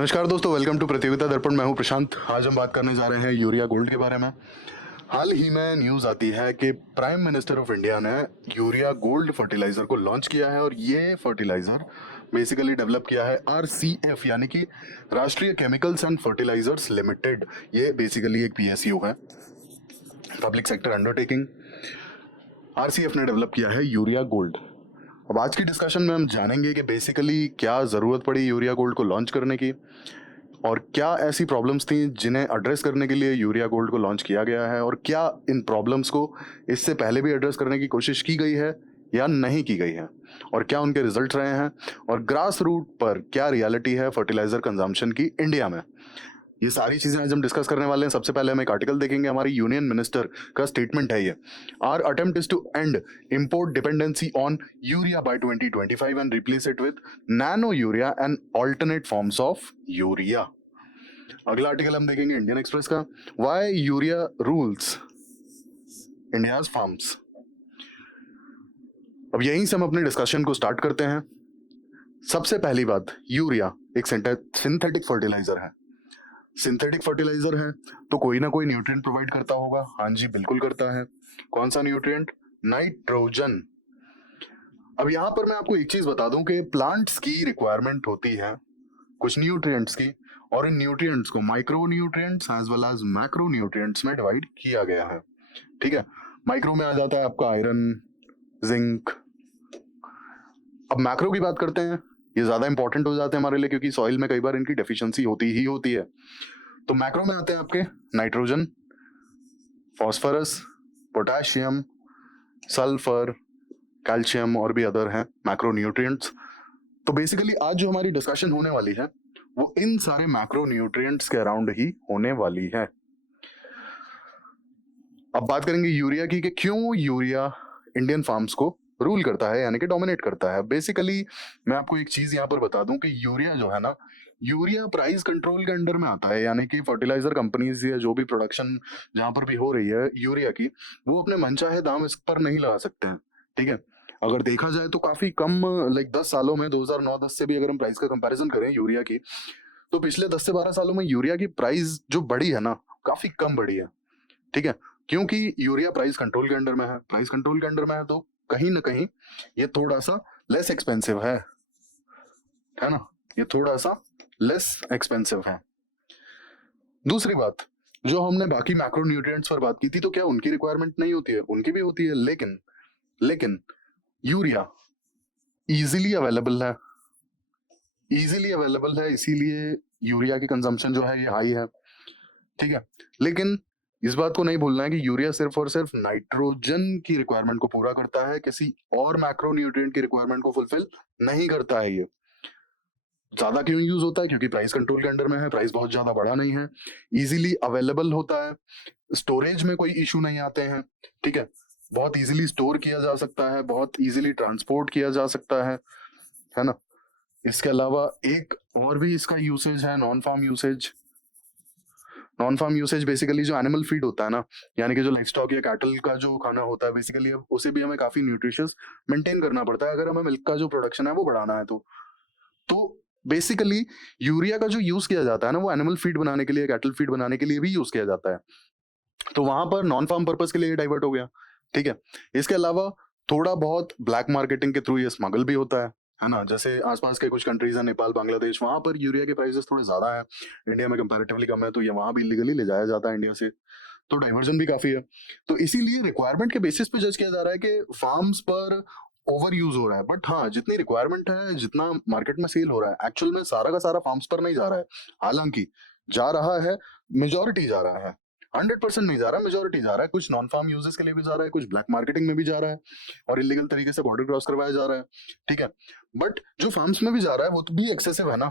नमस्कार दोस्तों, welcome to प्रतियोगिता दर्पण। मैं हूं प्रशांत। आज हम बात करने जा रहे हैं यूरिया गोल्ड के बारे में। हाल ही में न्यूज आती है कि प्राइम मिनिस्टर ऑफ इंडिया ने यूरिया गोल्ड फर्टिलाइजर को लॉन्च किया है और ये फर्टिलाइजर बेसिकली डेवलप किया है आरसीएफ यानी कि राष्ट्रीय केमिकल्स एंड फर्टिलाइजर्स लिमिटेड। ये बेसिकली एक पीएसयू है, पब्लिक सेक्टर अंडरटेकिंग। आरसीएफ ने डेवलप किया है यूरिया गोल्ड। अब आज की डिस्कशन में हम जानेंगे कि बेसिकली क्या ज़रूरत पड़ी यूरिया गोल्ड को लॉन्च करने की और क्या ऐसी प्रॉब्लम्स थी जिन्हें एड्रेस करने के लिए यूरिया गोल्ड को लॉन्च किया गया है, और क्या इन प्रॉब्लम्स को इससे पहले भी एड्रेस करने की कोशिश की गई है या नहीं की गई है, और क्या उनके रिजल्ट रहे हैं, और ग्रास रूट पर क्या रियलिटी है फर्टिलाइजर कंजम्पशन की इंडिया में। ये सारी चीजें आज हम डिस्कस करने वाले हैं। सबसे पहले हम एक आर्टिकल देखेंगे, हमारी यूनियन मिनिस्टर का स्टेटमेंट है ये। Our attempt is to end import dependency on urea by 2025 and replace it with nano urea and alternate forms of urea. अगला आर्टिकल हम देखेंगे इंडियन एक्सप्रेस का, why urea rules India's farms. अब यहीं से हम अपने डिस्कशन को स्टार्ट करते हैं। सबसे पहली बात, यूरिया एक सिंथेटिक फर्टिलाइजर है। सिंथेटिक फर्टिलाइजर है तो कोई ना कोई न्यूट्रिएंट प्रोवाइड करता होगा। हाँ जी, बिल्कुल करता है। कौन सा न्यूट्रिएंट? नाइट्रोजन। अब यहां पर मैं आपको एक चीज बता दूं कि प्लांट्स की रिक्वायरमेंट होती है कुछ न्यूट्रिएंट्स की, और इन न्यूट्रिएंट्स को micro nutrients as well as macro nutrients में डिवाइड किया गया है। ठीक है, माइक्रो में आ जाता है आपका आयरन, जिंक। अब मैक्रो की बात करते हैं, ये ज्यादा इंपॉर्टेंट हो जाते हैं हमारे लिए क्योंकि सॉइल में कई बार इनकी डेफिशिएंसी होती है। तो मैक्रो में आते हैं आपके nitrogen, phosphorus, potassium, sulphur, calcium और भी अदर हैं मैक्रो न्यूट्रिएंट्स। तो बेसिकली आज जो हमारी डिस्कशन होने वाली है वो इन सारे मैक्रो न्यूट्रिएंट्स के अराउंड ही होने वाली है। अब बात करेंगे यूरिया की कि क्यों यूरिया इंडियन फार्म्स को रूल करता है यानी कि डोमिनेट करता है। बेसिकली मैं आपको एक चीज यहां पर बता दूं कि यूरिया जो है ना, यूरिया प्राइस कंट्रोल के अंडर में आता है, यानी कि फर्टिलाइजर कंपनीज या जो भी प्रोडक्शन जहां पर भी हो रही है यूरिया की, वो अपने मनचाहे दाम इस पर नहीं लगा सकते हैं। ठीक है, अगर देखा जाए तो काफी कम, लाइक 10 सालों में 2009-10 से भी अगर हम प्राइस का कंपैरिजन करें यूरिया की, तो पिछले 10 से 12 सालों में यूरिया की प्राइस जो बढ़ी है ना, काफी कम बढ़ी है। ठीक है, क्योंकि यूरिया प्राइस कंट्रोल के अंडर में है। प्राइस कंट्रोल के अंडर में है तो कहीं ना कहीं ये थोड़ा सा लेस एक्सपेंसिव है ना, ये थोड़ा सा लेस एक्सपेंसिव है। दूसरी बात, जो हमने बाकी मैक्रो न्यूट्रिएंट्स पर बात की थी, तो क्या उनकी रिक्वायरमेंट नहीं होती है? उनकी भी होती है, लेकिन यूरिया इजीली अवेलेबल है, इसीलिए यूरिया की कंजम्पशन जो है ये हाई है। ठीक है, लेकिन इस बात को नहीं भूलना है कि यूरिया सिर्फ और सिर्फ नाइट्रोजन की रिक्वायरमेंट को पूरा करता है, किसी और मैक्रो न्यूट्रिएंट की रिक्वायरमेंट को फुलफिल नहीं करता है। ये ज्यादा क्यों यूज होता है? क्योंकि प्राइस कंट्रोल के अंडर में है, प्राइस बहुत ज्यादा बढ़ा नहीं है, इजीली अवेलेबल होता है, स्टोरेज में कोई इशू नहीं आते हैं। ठीक है, बहुत इजीली स्टोर किया जा सकता है, बहुत इजीली ट्रांसपोर्ट किया जा सकता है ना। इसके अलावा एक और भी इसका यूसेज है, non farm usage. Non farm usage basically जो एनिमल फीड होता है ना, यानी कि जो लाइफ स्टॉक या कैटल का जो खाना होता है, बेसिकली उसे भी हमें काफी न्यूट्रिशियस मेंटेन करना पड़ता है अगर हमें मिल्क का जो प्रोडक्शन है वो बढ़ाना है। तो बेसिकली यूरिया का जो यूज किया जाता है ना, वो एनिमल फीड बनाने के लिए, कैटल फीड बनाने के लिए भी यूज किया जाता है। तो वहां पर नॉन फार्म पर्पस के लिए डाइवर्ट हो गया। ठीक है, इसके अलावा थोड़ा बहुत ब्लैक मार्केटिंग के थ्रू ये स्मगल भी होता है ना। जैसे आसपास के कुछ कंट्रीज हैं, नेपाल, बांग्लादेश, वहां पर यूरिया के प्राइसेस थोड़े ज्यादा है, इंडिया में कंपैरेटिवली कम है, तो ये वहां भी इलीगली ले जाया जाता है इंडिया से, तो डाइवर्जन भी काफी है। तो इसीलिए रिक्वायरमेंट के बेसिस पे जज किया जा रहा है कि फार्म्स पर ओवर यूज हो रहा है। बट हाँ, जितनी रिक्वायरमेंट है, जितना मार्केट में सेल हो रहा है, एक्चुअल में सारा का सारा फार्म्स पर नहीं जा रहा है। हालांकि जा रहा है, मेजोरिटी जा रहा है, 100% नहीं जा रहा, मेजोरिटी जा रहा है। कुछ नॉन फार्म यूजेस के लिए भी जा रहा है, कुछ ब्लैक मार्केटिंग में भी जा रहा है, और इलीगल तरीके से बॉर्डर क्रॉस करवाया जा रहा है। ठीक है, बट जो फार्म्स में भी जा रहा है वो तो भी एक्सेसिव है ना।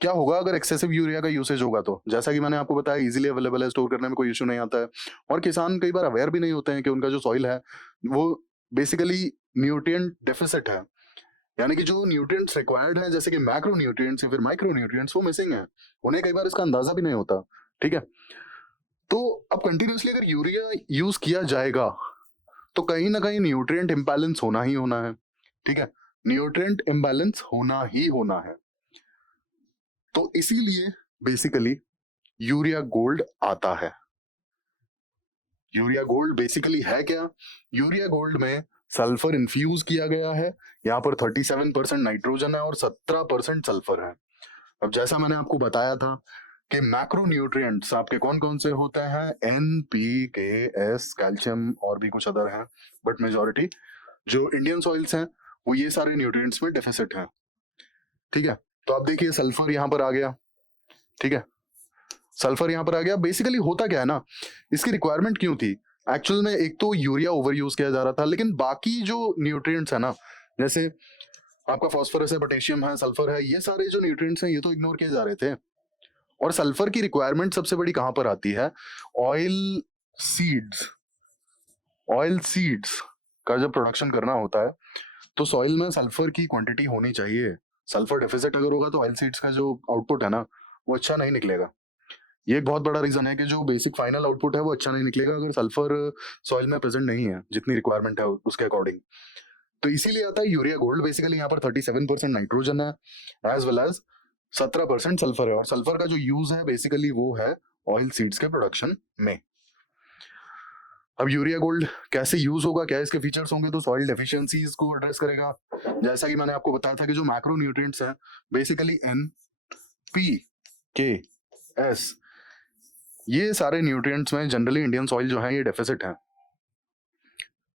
क्या होगा अगर एक्सेसिव यूरिया का यूसेज होगा? तो जैसा कि मैंने आपको बताया, इजीली अवेलेबल है, स्टोर करने में कोई इशू नहीं आता है, और किसान कई बार अवेयर भी नहीं होते हैं कि उनका जो सॉइल है वो बेसिकली न्यूट्रिएंट डेफिसिट है, यानी कि जो न्यूट्रिएंट्स रिक्वायर्ड है, जैसे कि मैक्रो न्यूट्रिएंट्स या फिर माइक्रो न्यूट्रिएंट्स, वो मिसिंग है। उन्हें कई बार इसका अंदाजा भी नहीं होता। ठीक है, तो अब कंटिन्यूसली अगर यूरिया यूज किया जाएगा तो कहीं ना कहीं न्यूट्रिएंट इम्बैलेंस होना ही होना है। ठीक है, न्यूट्रिएंट इम्बैलेंस होना ही होना है। तो इसीलिए बेसिकली यूरिया गोल्ड आता है। यूरिया गोल्ड बेसिकली है क्या? यूरिया गोल्ड में सल्फर इन्फ्यूज किया गया है। यहाँ पर 37% नाइट्रोजन है और 17% सल्फर है। अब जैसा मैंने आपको बताया था कि मैक्रो न्यूट्रिएंट्स आपके कौन कौन से होते हैं, एन, पी, के, एस, कैल्शियम और भी कुछ अदर हैं, बट मेजोरिटी जो इंडियन सॉइल्स हैं वो ये सारे न्यूट्रिएंट्स में डेफिसिट हैं। ठीक है, तो आप देखिए सल्फर यहाँ पर आ गया। ठीक है, सल्फर यहाँ पर आ गया। बेसिकली होता क्या है ना, इसकी रिक्वायरमेंट क्यों थी? एक्चुअल में एक तो यूरिया ओवर यूज किया जा रहा था, लेकिन बाकी जो न्यूट्रिएंट्स है ना, जैसे आपका फास्फोरस है, पोटेशियम है, सल्फर है, ये सारे जो न्यूट्रिएंट्स हैं ये तो इग्नोर किए जा रहे थे। और सल्फर की रिक्वायरमेंट सबसे बड़ी कहां पर आती है? Oil seeds. ऑयल सीड्स का जब प्रोडक्शन करना होता है तो सॉइल में सल्फर की क्वांटिटी होनी चाहिए। सल्फर डेफिसिट अगर होगा तो ऑयल सीड्स का जो आउटपुट है ना वो अच्छा नहीं निकलेगा। ये एक बहुत बड़ा रीजन है कि जो बेसिक फाइनल आउटपुट है वो अच्छा नहीं निकलेगा अगर सल्फर सॉइल में प्रेजेंट नहीं है जितनी रिक्वायरमेंट है उसके अकॉर्डिंग। तो इसीलिए आता है यूरिया गोल्ड। बेसिकली यहाँ पर 37% नाइट्रोजन है एज वेल एज 17% सल्फर है, और सल्फर का जो यूज है बेसिकली वो है ऑयल सीड्स के प्रोडक्शन में। अब यूरिया गोल्ड कैसे यूज होगा, क्या इसके फीचर्स होंगे? तो सॉइल डेफिशिएंसीज को एड्रेस करेगा। जैसा कि मैंने आपको बताया था कि जो मैक्रो न्यूट्रिएंट्स हैं बेसिकली एन, पी, के, एस, ये सारे न्यूट्रिएंट्स में जनरली इंडियन सॉइल जो है ये डेफिसिट है।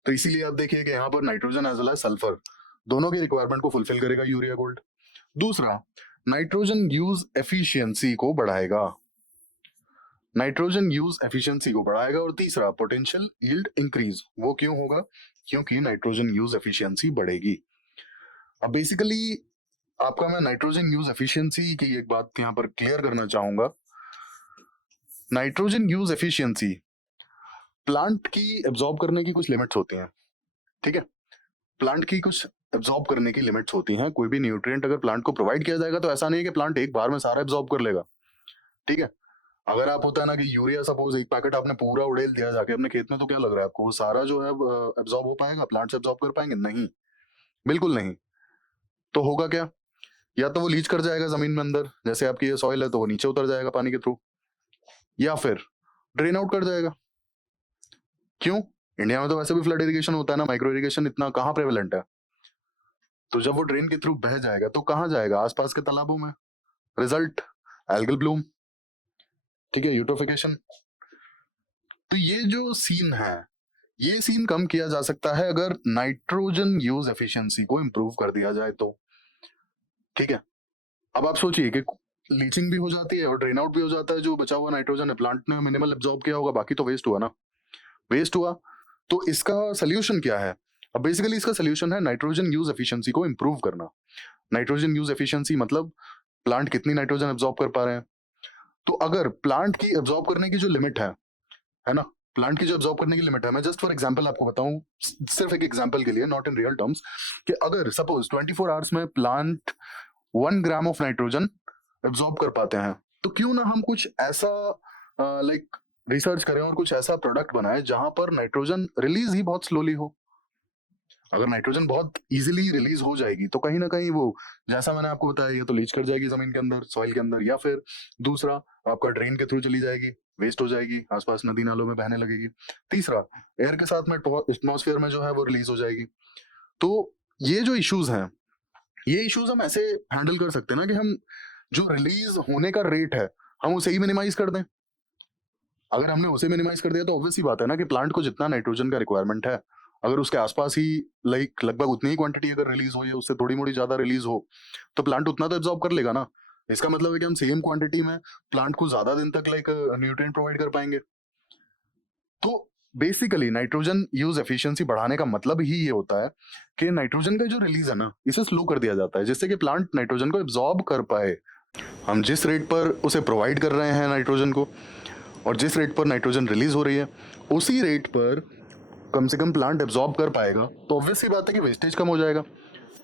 तो इसीलिए आप देखिए कि यहाँ पर nitrogen as well as sulphur दोनों की रिक्वायरमेंट को फुलफिल करेगा यूरिया गोल्ड। दूसरा, नाइट्रोजन यूज एफिशिएंसी को बढ़ाएगा। नाइट्रोजन यूज एफिशिएंसी को बढ़ाएगा। और तीसरा, पोटेंशियल यील्ड इंक्रीज। वो क्यों होगा? क्योंकि नाइट्रोजन यूज एफिशिएंसी बढ़ेगी। अब बेसिकली आपका मैं नाइट्रोजन यूज एफिशिएंसी की एक बात यहाँ पर क्लियर करना चाहूंगा। नाइट्रोजन यूज एफिशिएंसी प्लांट की एब्जॉर्ब करने की कुछ लिमिट्स होती हैं। ठीक है, प्लांट की कुछ एब्जॉर्ब करने की लिमिट्स होती हैं। कोई भी न्यूट्रिएंट अगर प्लांट को प्रोवाइड किया जाएगा तो ऐसा नहीं है कि प्लांट एक बार में सारा एब्जॉर्ब कर लेगा। ठीक है, अगर आप होता है ना कि यूरिया सपोज एक पैकेट आपने पूरा उड़ेल दिया जाके अपने खेत में, तो क्या लग रहा है आपको वो सारा जो है एब्जॉर्ब हो पाएगा? प्लांट्स एब्जॉर्ब कर पाएंगे? नहीं, बिल्कुल नहीं। तो होगा क्या? या तो वो लीच कर जाएगा जमीन में अंदर, जैसे आपकी ये सॉइल है तो वो नीचे उतर जाएगा पानी के थ्रू, या फिर ड्रेन आउट कर जाएगा। क्यों? इंडिया में तो वैसे भी फ्लड इरिगेशन होता है ना, माइक्रो इरिगेशन इतना कहाँ प्रेवलेंट है। तो जब वो ड्रेन के थ्रू बह जाएगा तो कहाँ जाएगा? आसपास के तालाबों में। Result, algal Bloom. ठीक है, यूट्रोफिकेशन। तो ये जो सीन है ये सीन कम किया जा सकता है अगर नाइट्रोजन यूज एफिशिएंसी को इंप्रूव कर दिया जाए तो। ठीक है, अब आप सोचिए कि लीचिंग भी हो जाती है और ड्रेन आउट भी हो जाता है। जो बचा हुआ नाइट्रोजन है प्लांट ने मिनिमल एब्जॉर्ब किया होगा, बाकी तो वेस्ट हुआ ना, वेस्ट हुआ। तो इसका सोल्यूशन क्या है? अब बेसिकली इसका सोल्यूशन है नाइट्रोजन यूज एफिशिएंसी को इंप्रूव करना। नाइट्रोजन यूज एफिशिएंसी मतलब प्लांट कितनी नाइट्रोजन एब्जॉर्ब कर पा रहे हैं। तो अगर प्लांट की एब्जॉर्ब करने की जो लिमिट है ना, प्लांट की जो एब्जॉर्ब करने की लिमिट है, मैं जस्ट फॉर एग्जांपल आपको बताऊं, सिर्फ एक एग्जांपल के लिए, नॉट इन रियल टर्म्स, कि अगर सपोज 24 आवर्स में plant 1 gram of nitrogen absorb कर पाते हैं, तो क्यों ना हम कुछ ऐसा लाइक रिसर्च करें और कुछ ऐसा प्रोडक्ट बनाएं जहां पर नाइट्रोजन रिलीज ही बहुत स्लोली हो। अगर नाइट्रोजन बहुत इजीली रिलीज हो जाएगी तो कहीं ना कहीं वो, जैसा मैंने आपको बताया, ये तो लीच कर जाएगी जमीन के अंदर, सॉइल के अंदर, या फिर दूसरा आपका ड्रेन के थ्रू चली जाएगी, वेस्ट हो जाएगी, आसपास नदी नालों में बहने लगेगी। तीसरा, एयर के साथ में एटमॉस्फेयर में जो है वो रिलीज हो जाएगी। तो ये जो इश्यूज हैं, ये इश्यूज हम ऐसे हैंडल कर सकते हैं ना कि हम जो रिलीज होने का रेट है हम उसे ही मिनिमाइज कर दें। अगर हमने उसे मिनिमाइज कर दिया तो ऑब्वियस सी बात है ना कि प्लांट को जितना नाइट्रोजन का रिक्वायरमेंट है, अगर उसके आसपास ही लाइक लगभग उतनी ही क्वांटिटी अगर रिलीज हो या उससे थोड़ी मोड़ी ज्यादा रिलीज हो, तो प्लांट उतना तो एब्जॉर्ब कर लेगा ना। इसका मतलब है कि हम सेम क्वांटिटी में प्लांट को ज्यादा दिन तक लाइक न्यूट्रिएंट प्रोवाइड कर पाएंगे। तो बेसिकली नाइट्रोजन यूज एफिशिएंसी बढ़ाने का मतलब ही ये होता है कि नाइट्रोजन का जो रिलीज है ना इसे स्लो कर दिया जाता है, जिससे कि प्लांट नाइट्रोजन को एब्जॉर्ब कर पाए। हम जिस रेट पर उसे प्रोवाइड कर रहे हैं नाइट्रोजन को, और जिस रेट पर नाइट्रोजन रिलीज हो रही है, उसी रेट पर कम से कम प्लांट एब्जॉर्ब कर पाएगा, तो ऑब्वियस सी बात है कि वेस्टेज कम हो जाएगा,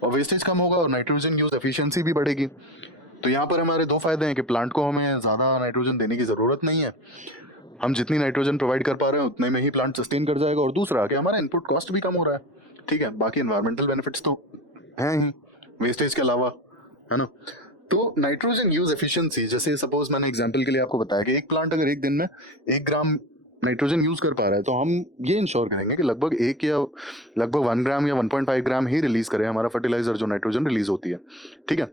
और वेस्टेज कम होगा और नाइट्रोजन यूज एफिशिएंसी भी बढ़ेगी। तो यहाँ पर हमारे दो फायदे हैं कि प्लांट को हमें ज़्यादा नाइट्रोजन देने की ज़रूरत नहीं है, हम जितनी नाइट्रोजन प्रोवाइड कर पा रहे हैं उतने में ही प्लांट सस्टेन कर जाएगा, और दूसरा कि हमारा इनपुट कॉस्ट भी कम हो रहा है। ठीक है, बाकी एनवायरमेंटल बेनिफिट्स तो हैं ही वेस्टेज के अलावा, है ना। तो नाइट्रोजन यूज एफिशिएंसी, जैसे सपोज मैंने एग्जांपल के लिए आपको बताया कि एक प्लांट अगर एक दिन में 1 ग्राम नाइट्रोजन यूज कर पा रहा है, तो हम ये इंश्योर करेंगे कि लगभग 1 ग्राम या 1.5 ग्राम ही रिलीज करें हमारा फर्टिलाइजर जो नाइट्रोजन रिलीज होती है। ठीक है,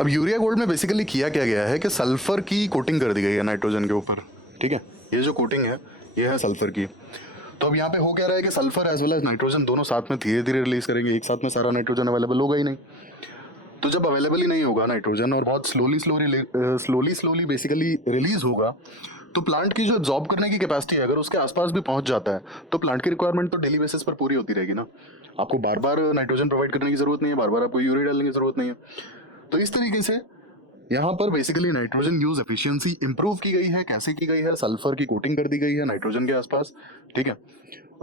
अब यूरिया गोल्ड में बेसिकली किया क्या गया है कि सल्फर की कोटिंग कर दी गई है नाइट्रोजन के ऊपर। ठीक है, ये जो कोटिंग है ये है सल्फर की। तो अब यहाँ पे हो क्या रहा है कि sulphur as well as nitrogen दोनों साथ में धीरे धीरे रिलीज करेंगे, एक साथ में सारा नाइट्रोजन अवेलेबल होगा ही नहीं। तो जब अवेलेबल ही नहीं होगा नाइट्रोजन और बहुत स्लोली बेसिकली रिलीज होगा, तो प्लांट की जो एब्जॉर्ब करने की कैपेसिटी है अगर उसके आसपास भी पहुंच जाता है, तो प्लांट की रिक्वायरमेंट तो डेली बेसिस पर पूरी होती रहेगी ना। आपको बार बार नाइट्रोजन प्रोवाइड करने की जरूरत नहीं है, बार बार आपको यूरिया डालने की जरूरत नहीं है। तो इस तरीके से यहाँ पर basically nitrogen use efficiency improve की गई है। कैसे की गई है? सल्फर की कोटिंग कर दी गई है नाइट्रोजन के आसपास। ठीक है,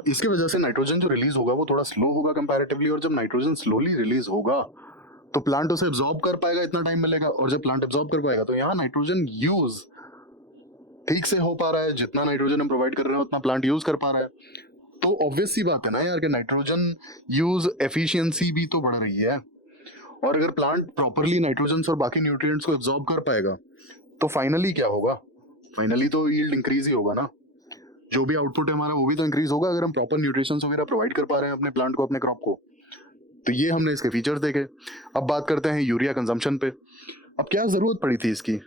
इसकी वजह से नाइट्रोजन जो रिलीज होगा वो थोड़ा स्लो होगा कंपैरेटिवली, और जब नाइट्रोजन स्लोली रिलीज होगा तो प्लांट उसे एब्जॉर्ब कर पाएगा, इतना टाइम मिलेगा, और जब प्लांट एब्जॉर्ब कर पाएगा तो यहाँ नाइट्रोजन यूज ठीक से हो पा रहा है। जितना नाइट्रोजन हम प्रोवाइड कर रहे हैं उतना प्लांट यूज कर पा रहा है। तो ऑब्वियस सी बात है ना यार कि नाइट्रोजन यूज एफिशिएंसी भी तो बढ़ रही है, और अगर प्लांट प्रॉपरली नाइट्रोजन और बाकी न्यूट्रिएंट्स को एब्जॉर्ब कर पाएगा तो फाइनली क्या होगा? फाइनली तो यील्ड इंक्रीज ही होगा ना। जो भी आउटपुट है हमारा वो भी तो इंक्रीज होगा अगर हम प्रॉपर न्यूट्रिशन वगैरह प्रोवाइड कर पा रहे हैं अपने प्लांट को, अपने क्रॉप को। तो ये हमने इसके फीचर्स देखे। अब बात करते हैं यूरिया कंजम्पशन पे। अब क्या जरूरत पड़ी थी इसकी?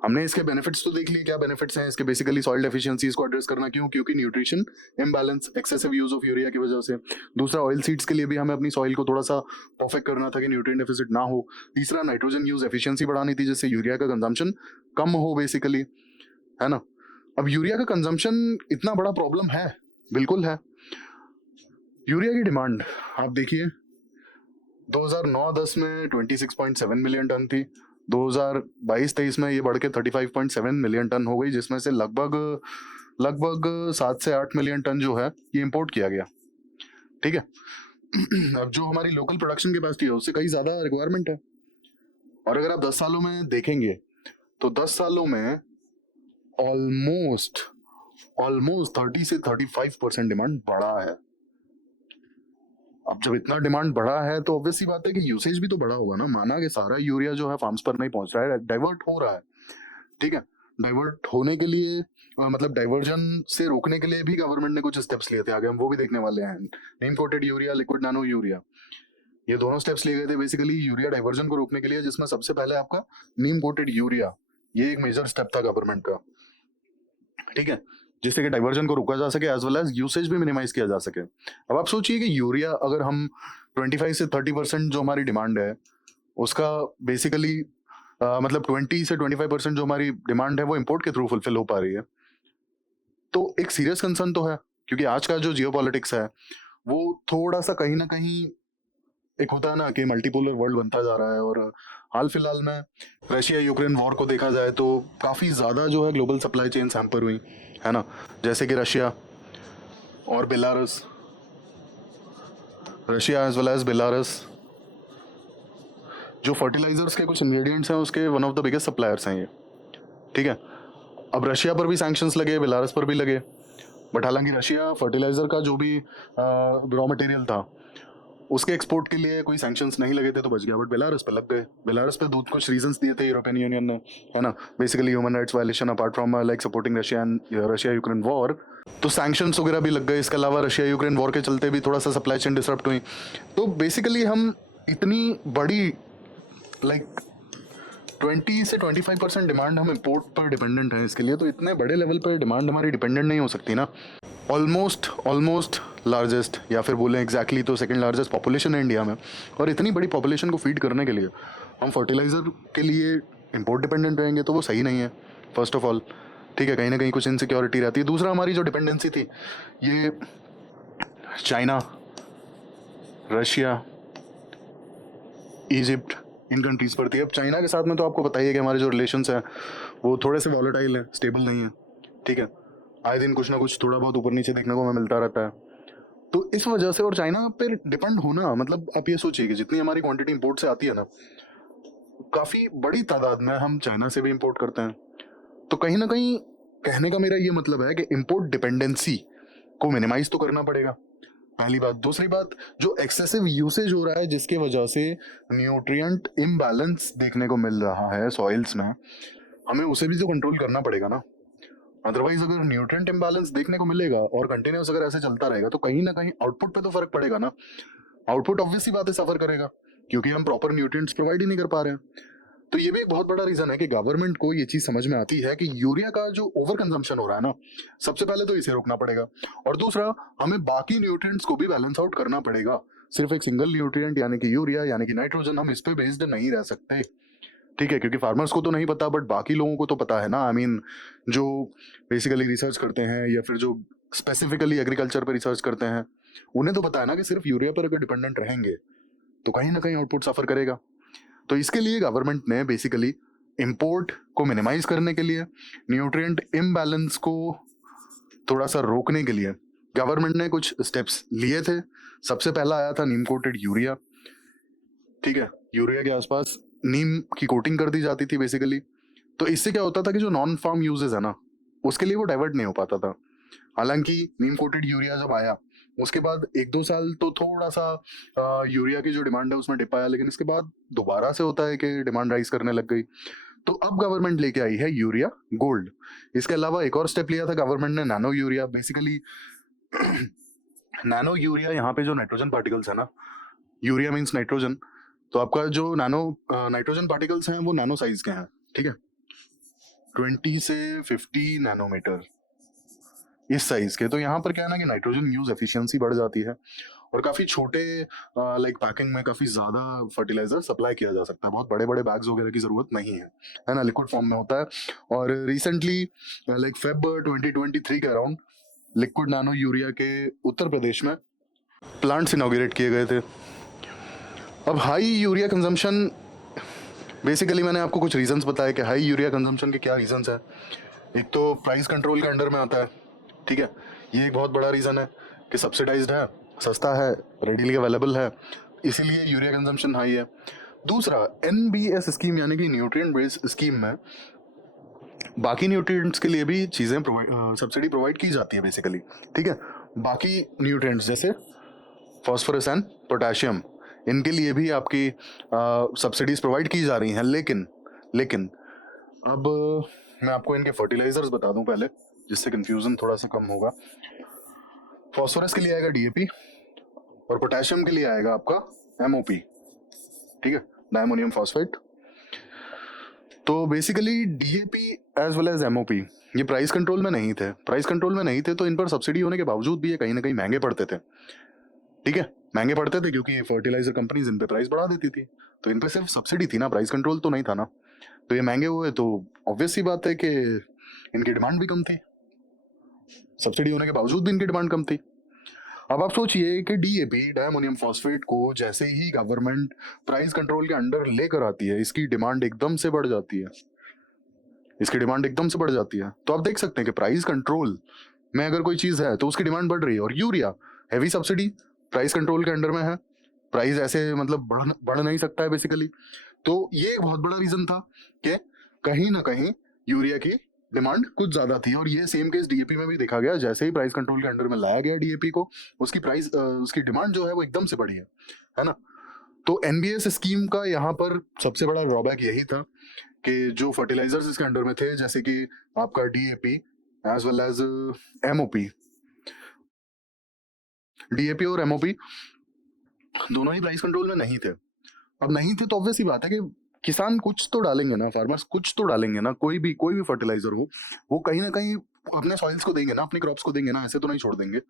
हमने इसके बेनिफिट्स तो देख लिए, क्या बेनिफिट्स हैं इसके। बेसिकली सॉइल डेफिशिएंसीज को एड्रेस करना, क्यों? क्योंकि nutrition imbalance, excessive use of urea की वजह से। दूसरा, ऑयल सीड्स के लिए भी हमें अपनी सॉइल को थोड़ा सा परफेक्ट करना था कि न्यूट्रिएंट डेफिसिट ना हो। तीसरा, नाइट्रोजन यूज एफिशिएंसी बढ़ानी थी जिससे यूरिया का कंजम्पशन कम हो बेसिकली, है ना। अब यूरिया का कंजम्पशन इतना बड़ा प्रॉब्लम है? बिल्कुल है। यूरिया की डिमांड आप देखिए 2009-10 में 26.7 मिलियन टन थी, 2022-23 में ये बढ़ के 35.7 मिलियन टन हो गई, जिसमें से लगभग 7 से 8 मिलियन टन जो है ये इंपोर्ट किया गया। ठीक है, अब जो हमारी लोकल प्रोडक्शन कैपेसिटी है उससे कहीं ज्यादा रिक्वायरमेंट है। और अगर आप 10 सालों में देखेंगे तो 10 सालों में ऑलमोस्ट 30 से 35% डिमांड बढ़ा है। अब जब इतना डिमांड बढ़ा है तो ऑब्वियस सी बात है कि यूसेज भी तो बढ़ा होगा ना। माना कि सारा यूरिया जो है फार्म्स पर नहीं पहुंच रहा है, डाइवर्ट हो रहा है। ठीक है, डाइवर्ट होने के लिए मतलब डाइवर्जन से रोकने के लिए भी गवर्नमेंट ने कुछ स्टेप्स लिए थे, आगे हम वो भी देखने वाले हैं। Neem coated urea, liquid nano urea, ये दोनों स्टेप्स लिए गए थे बेसिकली यूरिया डाइवर्जन को रोकने के लिए, जिसमें सबसे पहले आपका नीम कोटेड यूरिया, ये एक मेजर स्टेप था गवर्नमेंट का। ठीक है, जिससे कि डाइवर्जन को रोका जा सके एज वेल एज यूसेज भी मिनिमाइज किया जा सके। अब आप सोचिए कि यूरिया अगर हम 25 से 30% जो हमारी डिमांड है उसका बेसिकली मतलब 20 से 25% जो हमारी डिमांड है वो इंपोर्ट के थ्रू फुलफिल हो पा रही है, तो एक सीरियस कंसर्न तो है। क्योंकि आज का जो जियोपॉलिटिक्स है वो थोड़ा सा कहीं ना कहीं एक होता है ना कि मल्टीपोलर वर्ल्ड बनता जा रहा है। और हाल फिलहाल में रशिया यूक्रेन वॉर को देखा जाए तो काफ़ी ज़्यादा जो है ग्लोबल सप्लाई चेन हैम्पर हुई, है ना। जैसे कि रशिया और Belarus, Russia as well as Belarus जो फर्टिलाइजर्स के कुछ इंग्रेडिएंट्स हैं उसके one of the biggest suppliers हैं ये। ठीक है, अब रशिया पर भी सैंक्शंस लगे, बेलारस पर भी लगे, बट हालांकि रशिया फर्टिलाइजर का जो भी रॉ मटेरियल था उसके एक्सपोर्ट के लिए कोई सैंक्शंस नहीं लगे थे तो बच गया, बट बेलारस पे लग गए। बेलारस पे दो कुछ रीजंस दिए थे यूरोपियन यूनियन ने, है ना। Basically human rights violation apart from like supporting Russia Ukraine war, तो सैंक्शंस वगैरह भी लग गए। इसके अलावा रशिया यूक्रेन वॉर के चलते भी थोड़ा सा सप्लाई चेन डिसरप्ट हुई। तो बेसिकली हम इतनी बड़ी लाइक 20 से 25% डिमांड हम इंपोर्ट पर डिपेंडेंट है इसके लिए, तो इतने बड़े लेवल पर डिमांड हमारी डिपेंडेंट नहीं हो सकती ना। ऑलमोस्ट लार्जेस्ट या फिर बोलें एग्जैक्टली तो सेकंड लार्जेस्ट पॉपुलेशन है इंडिया में, और इतनी बड़ी पॉपुलेशन को फीड करने के लिए हम फर्टिलाइज़र के लिए इंपोर्ट डिपेंडेंट रहेंगे तो वो सही नहीं है फर्स्ट ऑफ ऑल। ठीक है, कहीं ना कहीं कुछ इनसिक्योरिटी रहती है। दूसरा, हमारी जो डिपेंडेंसी थी ये चाइना, रशिया, इजिप्ट, इन कंट्रीज़ पर थी। अब चाइना के साथ में तो आपको बताइए कि हमारे जो रिलेशंस हैं वो थोड़े से वॉलेटाइल हैं, स्टेबल नहीं है। ठीक है, आए दिन कुछ ना कुछ थोड़ा बहुत ऊपर नीचे देखने को हमें मिलता रहता है। तो इस वजह से और चाइना पे डिपेंड होना, मतलब आप ये सोचिए कि जितनी हमारी क्वांटिटी इंपोर्ट से आती है ना, काफ़ी बड़ी तादाद में हम चाइना से भी इंपोर्ट करते हैं। तो कहीं ना कहीं कहने का मेरा ये मतलब है कि इंपोर्ट डिपेंडेंसी को मिनिमाइज तो करना पड़ेगा। पहली बात। दूसरी बात, जो एक्सेसिव यूसेज हो रहा है जिसके वजह से न्यूट्रिएंट इम्बैलेंस देखने को मिल रहा है सॉइल्स में, हमें उसे भी तो कंट्रोल करना पड़ेगा ना। अदरवाइज अगर न्यूट्रिएंट इम्बैलेंस देखने को मिलेगा और कंटिन्यूस अगर ऐसे चलता रहेगा तो कहीं ना कहीं आउटपुट पे तो फर्क पड़ेगा ना। आउटपुट ऑब्वियसली बात है सफर करेगा, क्योंकि हम प्रॉपर न्यूट्रिएंट्स प्रोवाइड ही नहीं कर पा रहे हैं। तो ये भी एक बहुत बड़ा रीजन है कि गवर्नमेंट को ये चीज समझ में आती है कि यूरिया का जो ओवर कंजम्पशन हो रहा है ना, सबसे पहले तो इसे रोकना पड़ेगा, और दूसरा हमें बाकी न्यूट्रिएंट्स को भी बैलेंस आउट करना पड़ेगा। सिर्फ एक सिंगल न्यूट्रिएंट यानी कि यूरिया यानी कि नाइट्रोजन, हम इस पे बेस्ड नहीं रह सकते, ठीक है, क्योंकि फार्मर्स को तो नहीं पता बट बाकी लोगों को तो पता है ना। आई मीन जो बेसिकली रिसर्च करते हैं या फिर जो स्पेसिफिकली एग्रीकल्चर पर रिसर्च करते हैं, उन्हें तो पता है ना कि सिर्फ यूरिया पर अगर डिपेंडेंट रहेंगे तो कहीं ना कहीं आउटपुट सफर करेगा। तो इसके लिए गवर्नमेंट ने बेसिकली इंपोर्ट को मिनिमाइज करने के लिए, न्यूट्रिएंट इम्बैलेंस को थोड़ा सा रोकने के लिए गवर्नमेंट ने कुछ स्टेप्स लिए थे। सबसे पहला आया था नीम कोटेड यूरिया, ठीक है। यूरिया के आसपास नीम की कोटिंग कर दी जाती थी बेसिकली। तो इससे क्या होता था कि जो नॉन फार्म यूजेस है ना, उसके लिए वो डाइवर्ट नहीं हो पाता था। हालांकि नीम कोटेड यूरिया जब आया उसके बाद 1-2 साल तो थोड़ा सा यूरिया की जो डिमांड है उसमें डिप आया, लेकिन इसके बाद दोबारा से होता है कि डिमांड राइज करने लग गई। तो अब गवर्नमेंट लेके आई है यूरिया गोल्ड। इसके अलावा एक और स्टेप लिया था गवर्नमेंट ने, nano urea. Basically nano urea, यहाँ पे जो नाइट्रोजन पार्टिकल्स है ना, यूरिया मीन्स नाइट्रोजन, तो आपका जो नैनो नाइट्रोजन पार्टिकल्स हैं वो नैनो साइज के हैं, ठीक है, 20 से 50 नैनोमीटर इस साइज के। तो यहाँ पर क्या है ना कि नाइट्रोजन यूज एफिशिएंसी बढ़ जाती है और काफी छोटे लाइक पैकिंग में काफी ज्यादा फर्टिलाइजर सप्लाई किया जा सकता है। बहुत बड़े बड़े बैग्स वगैरह की जरूरत नहीं है ना, लिक्विड फॉर्म में होता है। और रिसेंटली लाइक फेब 2023 के अराउंड लिक्विड नैनो यूरिया के उत्तर प्रदेश में प्लांट्स इनॉग्रेट किए गए थे। अब हाई यूरिया कंजम्पशन, बेसिकली मैंने आपको कुछ रीजंस बताए कि हाई यूरिया कंजम्पशन के क्या रीजंस है। एक तो प्राइस कंट्रोल के अंडर में आता है, ठीक है, ये एक बहुत बड़ा रीजन है कि सब्सिडाइज्ड है, सस्ता है, रेडीली अवेलेबल है, इसीलिए यूरिया कंजम्पशन हाई है। दूसरा, एनबीएस स्कीम यानी कि न्यूट्रिएंट बेस्ड स्कीम में बाकी न्यूट्रिएंट्स के लिए भी चीजें सब्सिडी प्रोवाइड की जाती है बेसिकली, ठीक है। बाकी न्यूट्रिएंट्स जैसे फॉस्फोरस एंड पोटेशियम, इनके लिए भी आपकी सब्सिडीज प्रोवाइड की जा रही हैं। लेकिन अब मैं आपको इनके फर्टिलाइजर्स बता दूं पहले, जिससे कंफ्यूजन थोड़ा सा कम होगा। फॉस्फोरस के लिए आएगा डीएपी और पोटेशियम के लिए आएगा आपका एमओपी, ठीक है, डायमोनियम फॉस्फेट। तो basically DAP as well as MOP ये प्राइस कंट्रोल में नहीं थे। प्राइस कंट्रोल में नहीं थे तो इन पर सब्सिडी होने के बावजूद भी ये कहीं ना कहीं महंगे पड़ते थे, ठीक है, महंगे पड़ते थे क्योंकि फर्टिलाइजर कंपनीज इन पे प्राइस बढ़ा देती थी। तो इन पे सिर्फ सब्सिडी थी ना, प्राइस कंट्रोल तो नहीं था ना। तो ये महंगे हुए तो ऑब्वियस सी बात है कि इनकी डिमांड भी कम थी, सब्सिडी होने के बावजूद भी इनकी डिमांड कम थी। अब आप सोचिए कि डीएपी डायमोनियम फॉस्फेट को जैसे ही गवर्नमेंट प्राइस कंट्रोल के अंडर लेकर आती है, इसकी डिमांड एकदम से बढ़ जाती है, इसकी डिमांड एकदम से बढ़ जाती है। तो आप देख सकते हैं कि प्राइस कंट्रोल में अगर कोई चीज है तो उसकी डिमांड बढ़ रही है। और urea heavy subsidy price control के अंडर में है, प्राइस ऐसे मतलब बढ़ नहीं सकता है बेसिकली। तो ये एक बहुत बड़ा रीजन था कि कहीं ना कहीं यूरिया की डिमांड कुछ ज्यादा थी। और ये सेम केस डीएपी में भी देखा गया, जैसे ही प्राइस कंट्रोल के अंडर में लाया गया डीएपी को, उसकी प्राइस उसकी डिमांड जो है वो एकदम से बढ़ी है ना। तो एनबीएस स्कीम का यहाँ पर सबसे बड़ा ड्रॉबैक यही था कि जो फर्टिलाइजर्स इसके अंडर में थे, जैसे कि आपका DAP as well as MOP, DAP और एमओपी दोनों ही प्राइस कंट्रोल में नहीं थे। अब नहीं थे तो ऑब्वियस ही बात है कि किसान कुछ तो डालेंगे ना, फार्मर्स कुछ तो डालेंगे ना, कोई भी फर्टिलाइजर हो वो कहीं ना कहीं अपने सॉइल्स को देंगे ना, अपनी क्रॉप्स को देंगे ना, ऐसे तो नहीं छोड़ देंगे।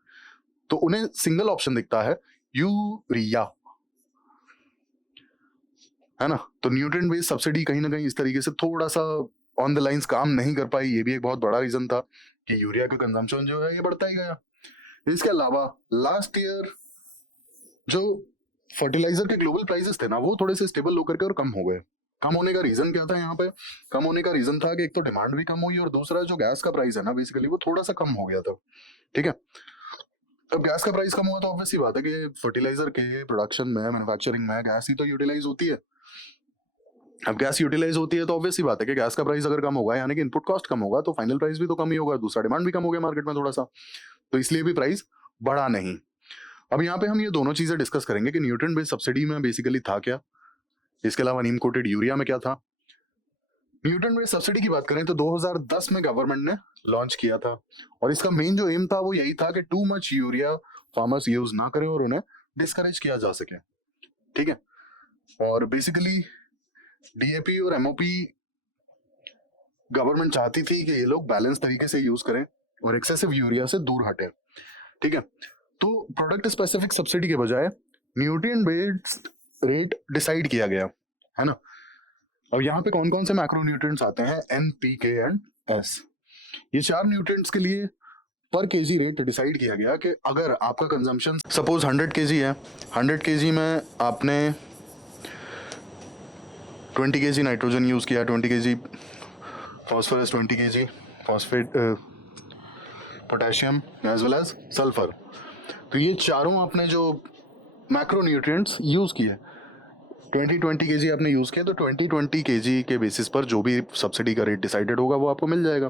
तो उन्हें सिंगल ऑप्शन दिखता है यूरिया, है ना। तो न्यूट्रिएंट बेस्ड सब्सिडी कहीं ना कहीं इस तरीके से थोड़ा सा ऑन द लाइंस काम नहीं कर पाई। ये भी एक बहुत बड़ा रीजन था कि यूरिया का कंजम्पशन जो है ये बढ़ता ही गया। इसके अलावा लास्ट ईयर जो फर्टिलाइजर के ग्लोबल प्राइसेस थे ना, वो थोड़े से स्टेबल होकर के और कम हो गए। कम होने का रीजन क्या था यहाँ पे? कम होने का रीजन था कि एक तो डिमांड भी कम हुई और दूसरा जो गैस का प्राइस है ना बेसिकली वो थोड़ा सा कम हो गया था, ठीक है। अब गैस का प्राइस कम हुआ तो ऑब्वियस सी बात है कि फर्टिलाइजर के प्रोडक्शन में, मैन्युफैक्चरिंग में गैस ही तो यूटिलाइज होती है। अब गैस यूटिलाइज होती है तो ऑब्वियस सी बात है कि गैस का प्राइस अगर कम होगा यानी कि इनपुट कॉस्ट कम होगा तो फाइनल प्राइस भी तो कम ही होगा, दूसरा डिमांड भी कम हो गया मार्केट में थोड़ा सा, तो इसलिए भी प्राइस बढ़ा नहीं। अब यहाँ पे हम ये दोनों चीजें डिस्कस करेंगे कि न्यूट्रिएंट बेस्ड सब्सिडी में बेसिकली था क्या, इसके अलावा नीम कोटेड यूरिया में क्या था। न्यूट्रिएंट बेस्ड सब्सिडी की बात करें तो 2010 में गवर्नमेंट ने लॉन्च किया था, और इसका मेन जो एम था वो यही था कि too much urea farmers use ना करें और उन्हें डिस्करेज किया जा सके, ठीक है। और बेसिकली डीएपी और एमओपी गवर्नमेंट चाहती थी कि ये लोग बैलेंस तरीके से यूज करें और एक्सेसिव यूरिया से दूर हटे, ठीक है। तो प्रोडक्ट स्पेसिफिक सब्सिडी के बजाय न्यूट्रिएंट बेस्ड रेट डिसाइड किया गया, है ना। अब यहाँ पे कौन कौन से मैक्रो न्यूट्रिएंट्स आते हैं, एन, पी, के एंड एस। ये 4 न्यूट्रिएंट्स के लिए पर केजी रेट डिसाइड किया गया कि अगर आपका कंजम्पशन सपोज 100 केजी है, 100 केजी में आपने 20 केजी नाइट्रोजन यूज किया, 20 kg phosphorus, 20 kg phosphate, potassium as well as sulphur. तो ये चारों आपने जो मैक्रो न्यूट्रिएंट्स यूज किए, 20 केजी आपने यूज किया, तो 20 केजी के बेसिस पर जो भी सब्सिडी का रेट डिसाइडेड होगा वो आपको मिल जाएगा,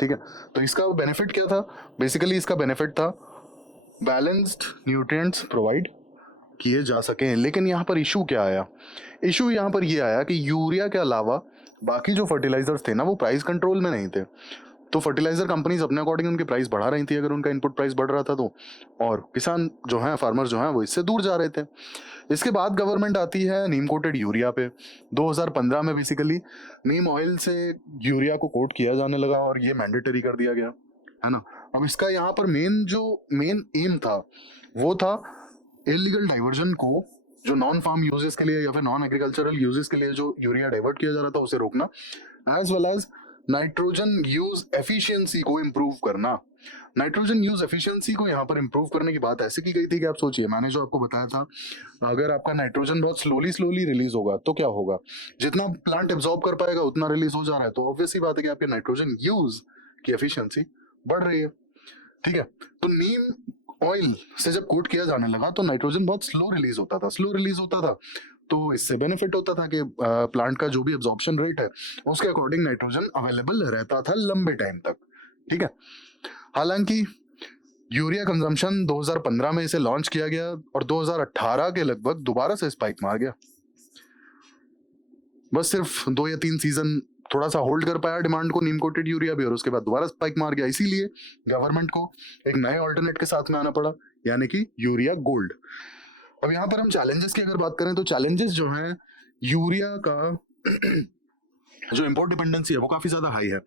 ठीक है। तो इसका बेनिफिट क्या था, बेसिकली इसका बेनिफिट था बैलेंस्ड न्यूट्रिएंट्स प्रोवाइड किए जा सकें। लेकिन यहाँ पर इशू क्या आया, इशू यहाँ पर ये आया कि यूरिया के अलावा बाकी जो फर्टिलाइजर्स थे ना वो प्राइस कंट्रोल में नहीं थे। तो फर्टिलाइजर कंपनीज अपने अकॉर्डिंग उनके प्राइस बढ़ा रही थी अगर उनका इनपुट प्राइस बढ़ रहा था तो, और किसान जो हैं, फार्मर्स जो हैं, वो इससे दूर जा रहे थे। इसके बाद गवर्नमेंट आती है नीम कोटेड यूरिया पे। 2015 में बेसिकली नीम ऑयल से यूरिया को कोट किया जाने लगा और ये मैंडेटरी कर दिया गया, है ना। अब इसका यहाँ पर मेन एम था वो था इलीगल डाइवर्जन को, जो नॉन फार्म यूजेस के लिए या फिर नॉन एग्रीकल्चरल यूजेस के लिए जो यूरिया डाइवर्ट किया जा रहा था उसे रोकना, as well as nitrogen use efficiency को इम्प्रूव करना। नाइट्रोजन यूज एफिशिएंसी को यहाँ पर इम्प्रूव करने की बात ऐसे की गई थी कि आप सोचिए, मैंने जो आपको बताया था, अगर आपका नाइट्रोजन बहुत स्लोली रिलीज होगा तो क्या होगा, जितना प्लांट एब्जॉर्ब कर पाएगा उतना रिलीज हो जा रहा है, तो ऑब्वियस ही बात है कि आपके नाइट्रोजन यूज की एफिशिएंसी बढ़ रही है, ठीक है। तो नीम ऑयल से जब कोट किया जाने लगा तो नाइट्रोजन बहुत स्लो रिलीज होता था, तो इससे बेनिफिट होता था कि प्लांट का जो भी एब्जॉर्प्शन रेट है उसके अकॉर्डिंग नाइट्रोजन अवेलेबल रहता था लंबे टाइम तक, ठीक है। हालांकि यूरिया कंजम्पशन 2015 में इसे लॉन्च किया गया और 2018 के लगभग दोबारा से स्पाइक मार गया। बस सिर्फ 2 या 3 सीजन थोड़ा सा होल्ड कर पाया डिमांड को नीम कोटेड यूरिया भी, और उसके बाद दोबारा स्पाइक मार गया। इसीलिए गवर्नमेंट को एक नए ऑल्टरनेट के साथ में आना पड़ा, यानी कि यूरिया गोल्ड। अब यहाँ पर हम चैलेंजेस की अगर बात करें तो चैलेंजेस जो हैं, यूरिया का जो इंपोर्ट डिपेंडेंसी है वो काफी ज्यादा हाई है।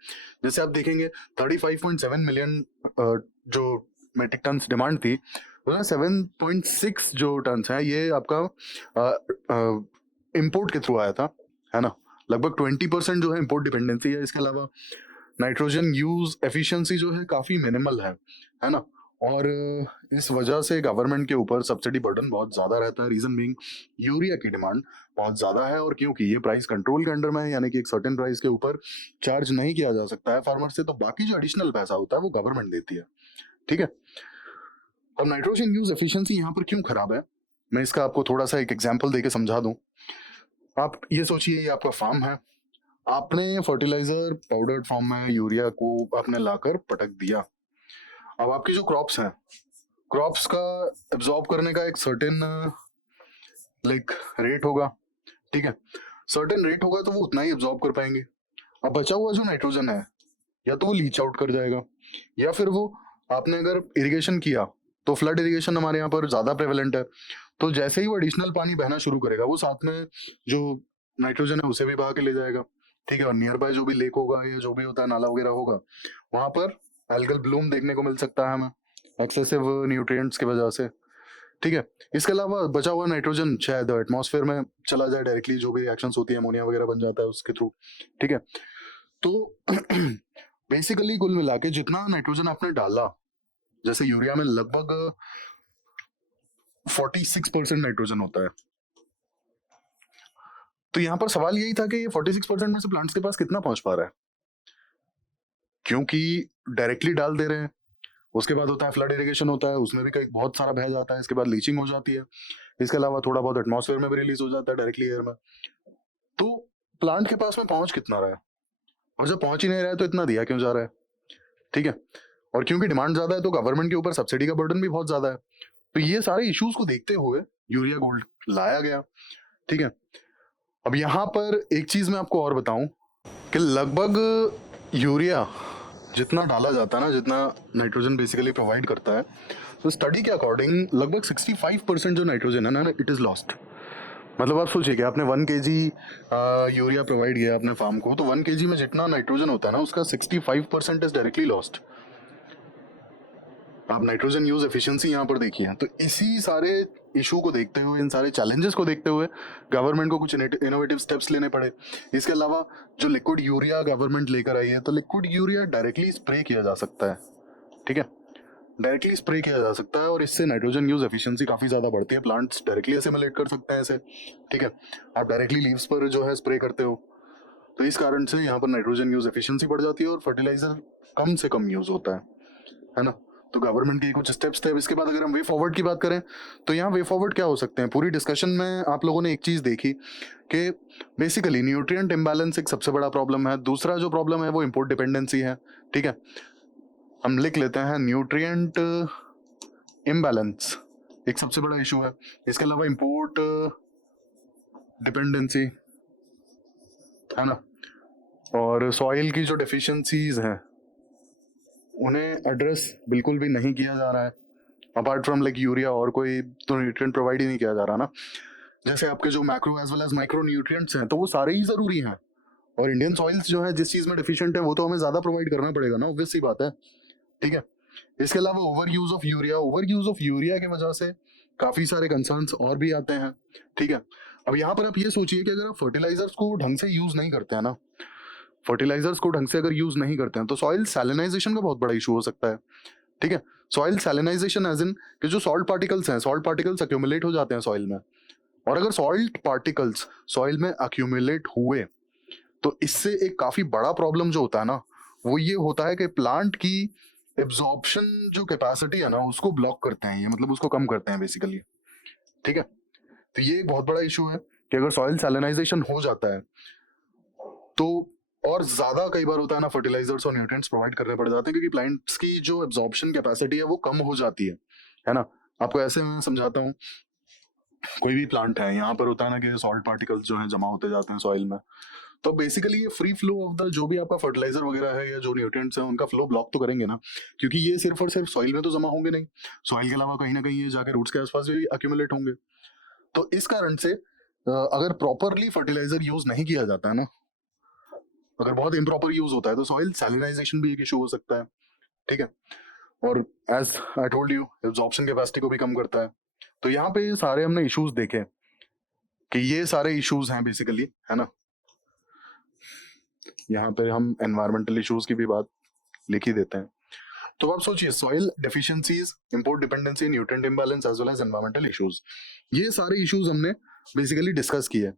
जैसे आप देखेंगे 35.7 मिलियन जो मेट्रिक टन डिमांड थी, 7.6 जो टन है ये आपका इंपोर्ट के थ्रू आया था, है ना। लगभग 20% जो है इंपोर्ट डिपेंडेंसी है। इसके अलावा नाइट्रोजन यूज एफिशिएंसी जो है काफी मिनिमल है ना। और इस वजह से गवर्नमेंट के ऊपर सब्सिडी बर्डन बहुत ज्यादा रहता है। रीजन बीइंग यूरिया की डिमांड बहुत ज्यादा है, और क्योंकि ये प्राइस कंट्रोल के अंडर में है, यानी कि एक सर्टेन प्राइस के ऊपर चार्ज नहीं किया जा सकता है फार्मर से, तो बाकी जो एडिशनल पैसा होता है वो गवर्नमेंट देती है, ठीक है। अब नाइट्रोजन यूज एफिशिएंसी यहाँ पर क्यों खराब है, मैं इसका आपको थोड़ा सा एक एग्जाम्पल देके समझा दूं। आप ये सोचिए, ये आपका फार्म है, आपने फर्टिलाइजर पाउडर्ड फॉर्म में यूरिया को आपने लाकर पटक दिया। अब आपकी जो क्रॉप्स हैं, क्रॉप्स का एब्जॉर्ब करने का एक सर्टेन रेट होगा, ठीक है। सर्टेन रेट होगा तो वो उतना ही एब्जॉर्ब कर पाएंगे। अब बचा हुआ जो नाइट्रोजन है, या तो वो लीच आउट कर जाएगा, या फिर वो आपने अगर इरिगेशन किया तो फ्लड इरिगेशन हमारे यहाँ पर ज्यादा प्रेवलेंट है, तो जैसे ही वो एडिशनल पानी बहना शुरू करेगा वो साथ में जो नाइट्रोजन है उसे भी बहा के ले जाएगा, ठीक है। और नियर बाय जो भी लेक होगा या जो भी होता है नाला वगैरह होगा, वहां पर एल्गल ब्लूम देखने को मिल सकता है हमें एक्सेसिव न्यूट्रिएंट्स की वजह से, ठीक है। इसके अलावा बचा हुआ नाइट्रोजन शायद एटमॉस्फेयर में चला जाए डायरेक्टली, जो भी रिएक्शंस होती है अमोनिया वगैरह बन जाता है उसके थ्रू, ठीक है। तो बेसिकली कुल मिला के जितना नाइट्रोजन आपने डाला, जैसे यूरिया में लगभग 46% नाइट्रोजन होता है, तो यहां पर सवाल यही था कि ये 46% में से प्लांट्स के पास कितना पहुंच पा रहा है, क्योंकि डायरेक्टली डाल दे रहे हैं। उसके बाद होता है फ्लड इरिगेशन होता है, उसमें भी कई बहुत सारा बह जाता है, इसके बाद लीचिंग हो जाती है, इसके अलावा थोड़ा बहुत एटमॉस्फेयर में भी रिलीज हो जाता है डायरेक्टली एयर में। तो प्लांट के पास में पहुंच कितना रहा है, और जब पहुंच ही नहीं रहा है तो इतना दिया क्यों जा रहा है, ठीक है। और क्योंकि डिमांड ज्यादा है तो गवर्नमेंट के ऊपर सब्सिडी का बर्डन भी बहुत ज्यादा है। तो ये सारे इश्यूज को देखते हुए यूरिया गोल्ड लाया गया, ठीक है। अब यहाँ पर एक चीज मैं आपको और बताऊं कि लगभग यूरिया जितना डाला जाता है ना, जितना नाइट्रोजन बेसिकली प्रोवाइड करता है, तो स्टडी के अकॉर्डिंग लगभग 65% जो नाइट्रोजन है ना, इट इज लॉस्ट। मतलब आप सोचिए कि आपने 1 kg यूरिया प्रोवाइड किया अपने फार्म को, तो 1 kg में जितना नाइट्रोजन होता है ना, उसका 65% इज डायरेक्टली लॉस्ट। आप नाइट्रोजन यूज एफिशिएंसी यहाँ पर देखिए। तो इसी सारे इशू को देखते हुए, इन सारे चैलेंजेस को देखते हुए गवर्नमेंट को कुछ इनोवेटिव स्टेप्स लेने पड़े। इसके अलावा जो लिक्विड यूरिया गवर्नमेंट लेकर आई है, तो लिक्विड यूरिया डायरेक्टली स्प्रे किया जा सकता है, ठीक है, डायरेक्टली स्प्रे किया जा सकता है, और इससे नाइट्रोजन यूज एफिशिएंसी काफी ज्यादा बढ़ती है। प्लांट्स डायरेक्टली एसिमुलेट कर सकते हैं इसे, ठीक है। आप डायरेक्टली लीव्स पर जो है स्प्रे करते हो, तो इस कारण से यहाँ पर नाइट्रोजन यूज एफिशिएंसी बढ़ जाती है और फर्टिलाइजर कम से कम यूज होता है ना। तो गवर्नमेंट के कुछ स्टेप्स थे। अब इसके बाद अगर हम वे फॉरवर्ड की बात करें, तो यहाँ वे फॉरवर्ड क्या हो सकते हैं। पूरी डिस्कशन में आप लोगों ने एक चीज देखी कि बेसिकली न्यूट्रिएंट इम्बैलेंस एक सबसे बड़ा प्रॉब्लम है। दूसरा जो प्रॉब्लम है वो इंपोर्ट डिपेंडेंसी है, ठीक है। हम लिख लेते हैं न्यूट्रिएंट इम्बैलेंस एक सबसे बड़ा इशू है। इसके अलावा इंपोर्ट डिपेंडेंसी है ना, और सॉइल की जो डेफिशिएंसीज हैं उन्हें एड्रेस बिल्कुल भी नहीं किया जा रहा है। अपार्ट फ्रॉम लाइक यूरिया और कोई तो न्यूट्रिएंट प्रोवाइड ही नहीं किया जा रहा ना। जैसे आपके जो macro as well as micro nutrients हैं, तो वो सारे ही जरूरी हैं, और इंडियन सॉइल्स जो है जिस चीज में डिफिशिएंट है वो तो हमें ज्यादा प्रोवाइड करना पड़ेगा ना, ऑब्वियस सी बात है, ठीक है। इसके अलावा ओवर यूज ऑफ यूरिया की वजह से काफी सारे कंसर्न्स और भी आते हैं, ठीक है। अब यहाँ पर आप ये सोचिए कि अगर आप फर्टिलाइजर्स को ढंग से यूज नहीं करते हैं ना, फर्टिलाइजर्स को ढंग से अगर यूज नहीं करते हैं, तो सॉइल सैलिनाइजेशन का बहुत बड़ा इशू हो सकता है, ठीक है। सॉइल सैलिनाइजेशन एज इन कि जो सॉल्ट पार्टिकल्स हैं, सॉल्ट पार्टिकल्स अक्यूमुलेट हो जाते हैं सॉइल में, और अगर सॉल्ट पार्टिकल्स सॉइल में अक्यूमुलेट हुए, तो इससे एक काफी बड़ा प्रॉब्लम जो होता है ना, वो ये होता है कि प्लांट की एब्जॉर्प्शन जो कैपेसिटी है ना, उसको ब्लॉक करते हैं ये, मतलब उसको कम करते हैं बेसिकली, ठीक है। तो ये एक बहुत बड़ा इशू है कि अगर सॉइल सैलिनाइजेशन हो जाता है, तो और ज्यादा कई बार होता है ना, फर्टिलाइजर्स और न्यूट्रिएंट्स प्रोवाइड करने पड़ जाते हैं, क्योंकि प्लांट्स की जो एब्जॉर्प्शन कैपेसिटी है वो कम हो जाती है ना। आपको ऐसे मैं समझाता हूँ, कोई भी प्लांट है, यहाँ पर होता है ना कि सॉल्ट पार्टिकल्स जो है जमा होते जाते हैं सॉइल में, तो बेसिकली ये फ्री फ्लो ऑफ द जो भी आपका फर्टिलाइजर वगैरह है या जो न्यूट्रिएंट्स हैं उनका फ्लो ब्लॉक तो करेंगे ना, क्योंकि ये सिर्फ और सिर्फ सॉइल में तो जमा होंगे नहीं, सॉइल के अलावा कहीं ना कहीं ये जाकर रूट्स के आसपास भी अक्यूमुलेट होंगे। तो इस कारण से अगर प्रॉपरली फर्टिलाइजर यूज नहीं किया जाता है ना, अगर बहुत इम्प्रॉपर यूज होता है, तो सॉइल सैलिनाइजेशन भी एक इशू हो सकता है, ठीक है। और as I told you, absorption capacity को भी कम करता है। तो यहाँ पे सारे हमने इश्यूज देखे कि ये सारे इश्यूज हैं बेसिकली, है ना। यहाँ पे हम एनवायरमेंटल इश्यूज की भी बात लिख ही देते हैं। तो आप सोचिए, soil deficiencies, import dependency, nutrient imbalance as well as environmental issues, ये सारे इश्यूज हमने बेसिकली डिस्कस किए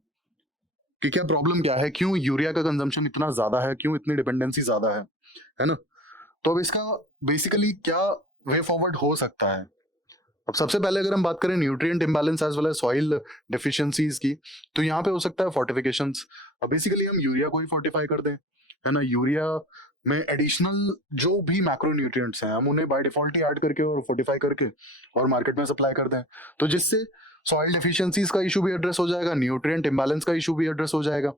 कि क्या प्रॉब्लम क्या है, क्यों यूरिया का कंजम्पशन इतना ज्यादा है, क्यों इतनी डिपेंडेंसी ज्यादा है ना। तो अब इसका बेसिकली क्या वे फॉरवर्ड हो सकता है। अब सबसे पहले अगर हम बात करें nutrient imbalance as well as soil deficiencies की, तो यहाँ पे हो सकता है फोर्टिफिकेशंस। अब बेसिकली हम यूरिया को ही फोर्टिफाई कर दें, है ना। यूरिया में एडिशनल जो भी मैक्रो न्यूट्रिएंट्स हैं, हम उन्हें बाय डिफॉल्ट ही ऐड करके और फोर्टिफाई करके और मार्केट में सप्लाई कर दें, तो जिससे सॉइल डेफिशिएंसीज का इशू भी एड्रेस हो जाएगा, न्यूट्रिएंट इंबैलेंस का इशू भी एड्रेस हो जाएगा,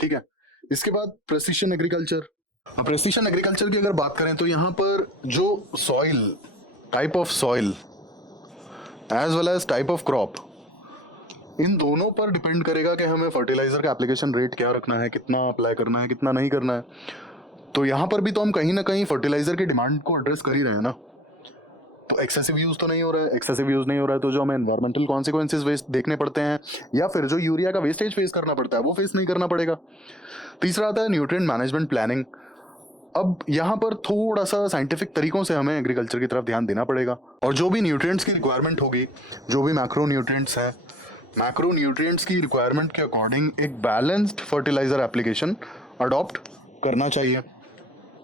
ठीक है। इसके बाद प्रेसिशन एग्रीकल्चर। प्रेसिशन एग्रीकल्चर की अगर बात करें, तो यहाँ पर जो soil, type of soil as well as type of crop, इन दोनों पर डिपेंड करेगा कि हमें फर्टिलाइजर का एप्लीकेशन रेट क्या रखना है, कितना अप्लाई करना है, कितना नहीं करना है। तो यहाँ पर भी तो हम कहीं ना कहीं फर्टिलाइजर की डिमांड को एड्रेस कर ही रहे हैं ना। तो एक्सेसिव यूज तो नहीं हो रहा है, एक्सेसिव यूज नहीं हो रहा है, तो जो हमें एनवायरमेंटल कॉन्सिक्वेंसेज वेस्ट देखने पड़ते हैं, या फिर जो यूरिया का वेस्टेज फेस करना पड़ता है, वो फेस नहीं करना पड़ेगा। तीसरा आता है न्यूट्रिएंट मैनेजमेंट प्लानिंग। अब यहाँ पर थोड़ा सा साइंटिफिक तरीकों से हमें एग्रीकल्चर की तरफ ध्यान देना पड़ेगा, और जो भी न्यूट्रिएंट्स की रिक्वायरमेंट होगी, जो भी मैक्रो न्यूट्रिएंट्स हैं, मैक्रो न्यूट्रिएंट्स की रिक्वायरमेंट के अकॉर्डिंग एक बैलेंस्ड फर्टिलाइजर एप्लीकेशन अडॉप्ट करना चाहिए।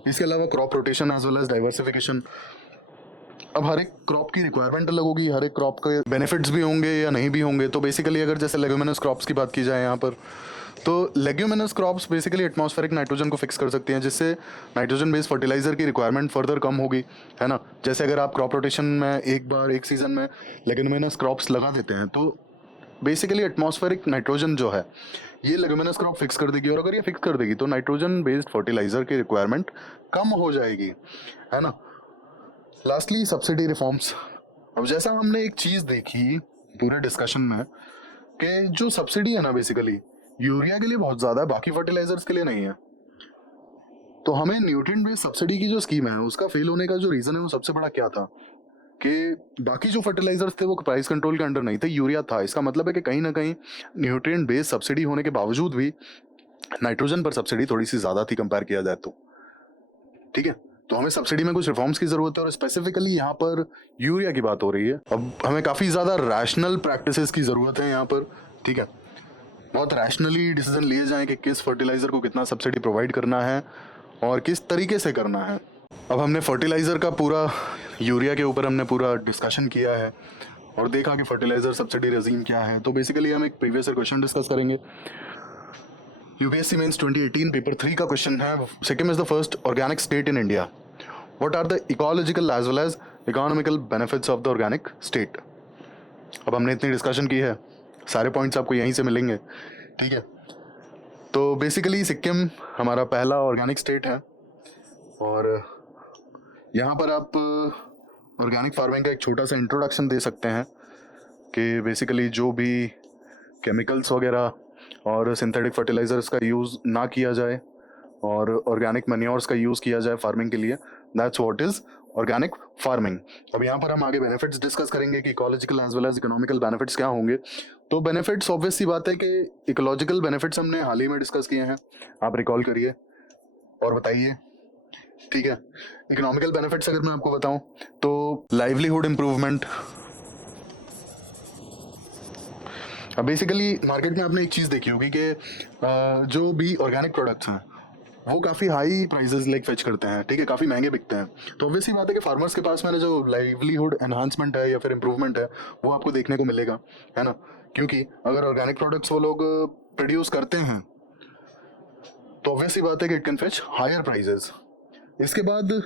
इसके अलावा crop rotation as well as diversification. अब हर एक क्रॉप की रिक्वायरमेंट अलग होगी, हर एक क्रॉप के बेनिफिट्स भी होंगे या नहीं भी होंगे। तो बेसिकली अगर जैसे लेग्यूमिनस क्रॉप्स की बात की जाए यहाँ पर, तो leguminous crops basically atmospheric nitrogen को फिक्स कर सकती हैं, जिससे नाइट्रोजन बेस्ड फर्टिलाइजर की रिक्वायरमेंट फर्दर कम होगी, है ना। जैसे अगर आप क्रॉप रोटेशन में एक बार एक सीजन में लेग्यूमिनस क्रॉप्स लगा देते हैं, तो बेसिकली एटमॉस्फेरिक नाइट्रोजन जो है ये लेग्यूमिनस क्रॉप फिक्स कर देगी, और अगर ये फिक्स कर देगी तो नाइट्रोजन बेस्ड फर्टिलाइजर की रिक्वायरमेंट कम हो जाएगी, है ना। Lastly subsidy reforms. अब जैसा हमने एक चीज देखी पूरे डिस्कशन में कि जो सब्सिडी है ना बेसिकली यूरिया के लिए बहुत ज्यादा है, बाकी फर्टिलाइजर्स के लिए नहीं है। तो हमें न्यूट्रिएंट बेस्ड सब्सिडी की जो स्कीम है उसका फेल होने का जो रीजन है वो सबसे बड़ा क्या था कि बाकी जो फर्टिलाइजर्स थे वो प्राइस कंट्रोल के अंडर नहीं थे, यूरिया था। इसका मतलब है कि कहीं ना कहीं न्यूट्रिएंट बेस्ड सब्सिडी होने के बावजूद भी नाइट्रोजन पर सब्सिडी थोड़ी सी ज्यादा थी कंपेयर किया जाए तो, ठीक है। तो हमें सब्सिडी में कुछ रिफॉर्म्स की जरूरत है, और स्पेसिफिकली यहाँ पर यूरिया की बात हो रही है। अब हमें काफी ज्यादा रैशनल प्रैक्टिसेस की जरूरत है यहाँ पर, ठीक है। बहुत रैशनली डिसीजन लिए जाएं कि किस फर्टिलाइजर को कितना सब्सिडी प्रोवाइड करना है और किस तरीके से करना है। अब हमने फर्टिलाइजर का पूरा यूरिया के ऊपर हमने पूरा डिस्कशन किया है और देखा कि फर्टिलाइजर सब्सिडी रेजीम क्या है। तो बेसिकली हम एक प्रीवियस क्वेश्चन डिस्कस करेंगे। यूपीएससी मेंस 2018 पेपर 3 का क्वेश्चन है, Sikkim is the first organic state in India, what are the ecological as well as economical benefits of the organic state. अब हमने इतनी डिस्कशन की है, सारे पॉइंट्स आपको यहीं से मिलेंगे, ठीक है। तो बेसिकली सिक्किम हमारा पहला ऑर्गेनिक स्टेट है, और यहाँ पर आप ऑर्गेनिक फार्मिंग का एक छोटा सा इंट्रोडक्शन दे सकते हैं कि बेसिकली जो भी केमिकल्स वगैरह और सिंथेटिक फर्टिलाइजर्स का यूज़ ना किया जाए और ऑर्गेनिक मैन्योर्स का यूज़ किया जाए फार्मिंग के लिए, that's what is organic farming. अब यहाँ पर हम आगे बेनिफिट्स डिस्कस करेंगे कि ecological as well as economical benefits क्या होंगे। तो बेनिफिट्स ऑब्वियस सी बात है कि इकोलॉजिकल बेनिफिट्स हमने हाल ही में डिस्कस किए हैं, आप रिकॉल करिए और बताइए, ठीक है। इकोनॉमिकल बेनिफिट्स अगर मैं आपको बताऊं तो लाइवलीहुड इंप्रूवमेंट। अब बेसिकली मार्केट में आपने एक चीज़ देखी होगी कि जो भी ऑर्गेनिक प्रोडक्ट्स हैं वो काफ़ी हाई प्राइजेस लाइक फेच करते हैं, ठीक है, काफ़ी महंगे बिकते हैं। तो ऑब्वियसली बात है कि फार्मर्स के पास में जो लाइवलीहुड एनहांसमेंट है या फिर इंप्रूवमेंट है वो आपको देखने को मिलेगा, है ना। क्योंकि अगर ऑर्गेनिक प्रोडक्ट्स वो लोग प्रोड्यूस करते हैं तो ऑब्वियसली बात है कि it can fetch higher prices. इसके बाद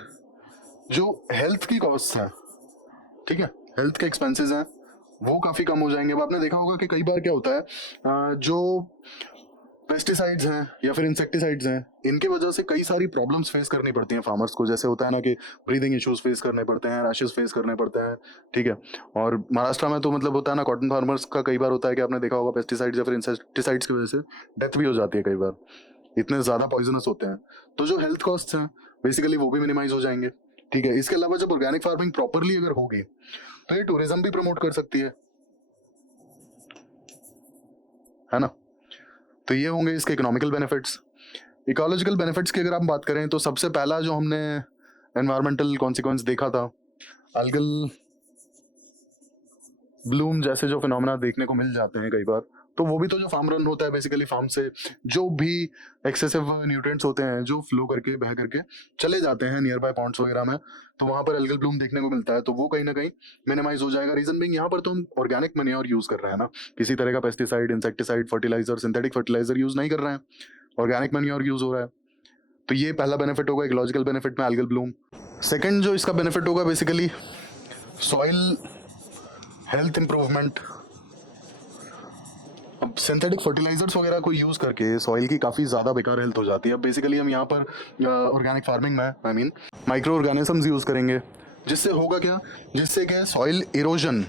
जो हेल्थ की कॉस्ट है, ठीक है, हेल्थ के एक्सपेंसेस हैं वो काफ़ी कम हो जाएंगे। अब आपने देखा होगा कि कई बार क्या होता है जो पेस्टिसाइड्स हैं या फिर इंसेक्टिसाइड्स हैं इनकी वजह से कई सारी प्रॉब्लम्स फेस करनी पड़ती हैं फार्मर्स को। जैसे होता है ना कि ब्रीदिंग इश्यूज फेस करने पड़ते हैं, रैशेस फेस करने पड़ते हैं, ठीक है। और महाराष्ट्र में तो मतलब होता है ना कॉटन फार्मर्स का कई बार होता है कि आपने देखा होगा पेस्टिसाइड्स या फिर इंसेक्टिसाइड्स की वजह से डेथ भी हो जाती है कई बार, इतने ज़्यादा पॉइजनस होते हैं। तो जो हेल्थ कॉस्ट हैं बेसिकली वो भी मिनिमाइज हो जाएंगे, ठीक है। इसके अलावा जब ऑर्गेनिक फार्मिंग प्रॉपरली अगर होगी तो ये टूरिज्म भी प्रमोट कर सकती है ना। तो ये होंगे इसके इकोनॉमिकल बेनिफिट्स। इकोलॉजिकल बेनिफिट्स की अगर आप बात करें तो सबसे पहला जो हमने एनवायरमेंटल कॉन्सिक्वेंस देखा था, अल्गल ब्लूम जैसे जो फिनोमेना देखने को मिल जाते हैं कई बार, तो वो भी तो जो फार्म रन होता है बेसिकली फार्म से जो भी एक्सेसिव न्यूट्रिएंट्स होते हैं जो फ्लो करके बह करके चले जाते हैं नियर बाय पॉन्ड्स वगैरह में, तो वहां पर एल्गल ब्लूम देखने को मिलता है। तो वो कहीं ना कहीं मिनिमाइज हो जाएगा। रीजन बीइंग यहाँ पर तो हम ऑर्गेनिक मैन्योर यूज कर रहे हैं ना, किसी तरह का pesticide, insecticide, fertiliser, synthetic fertiliser use नहीं कर रहे हैं, ऑर्गेनिक मैन्योर यूज हो रहा है। तो ये पहला बेनिफिट होगा इकोलॉजिकल बेनिफिट में एल्गल ब्लूम। सेकंड जो इसका बेनिफिट होगा बेसिकली सॉइल हेल्थ इंप्रूवमेंट। अब सिंथेटिक फर्टिलाइजर्स वगैरह को यूज करके सॉइल की काफी ज्यादा बेकार हेल्थ हो जाती है। अब बेसिकली हम यहाँ पर ऑर्गेनिक फार्मिंग में I mean micro organisms use करेंगे, जिससे होगा क्या, जिससे क्या soil erosion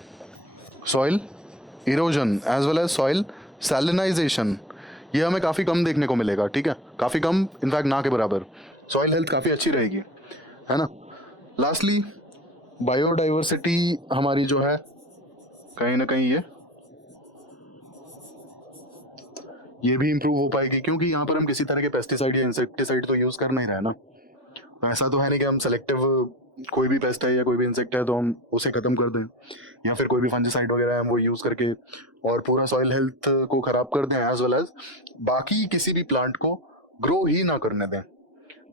as well as soil salinization ये हमें काफ़ी कम देखने को मिलेगा, ठीक है, काफ़ी कम, इनफैक्ट ना के बराबर। सॉइल हेल्थ काफ़ी अच्छी रहेगी, है ना। लास्टली बायोडाइवर्सिटी हमारी जो है कहीं ना कहीं ये भी इम्प्रूव हो पाएगी, क्योंकि यहाँ पर हम किसी तरह के पेस्टिसाइड या इंसेक्टिसाइड तो यूज़ कर नहीं रहे ना। ऐसा तो है नहीं कि हम सेलेक्टिव कोई भी पेस्ट है या कोई भी इंसेक्ट है तो हम उसे ख़त्म कर दें, या फिर कोई भी फंजिसाइड वगैरह है हम वो यूज़ करके और पूरा सॉइल हेल्थ को ख़राब कर दें, एज वेल एज बाकी किसी भी प्लांट को ग्रो ही ना करने दें।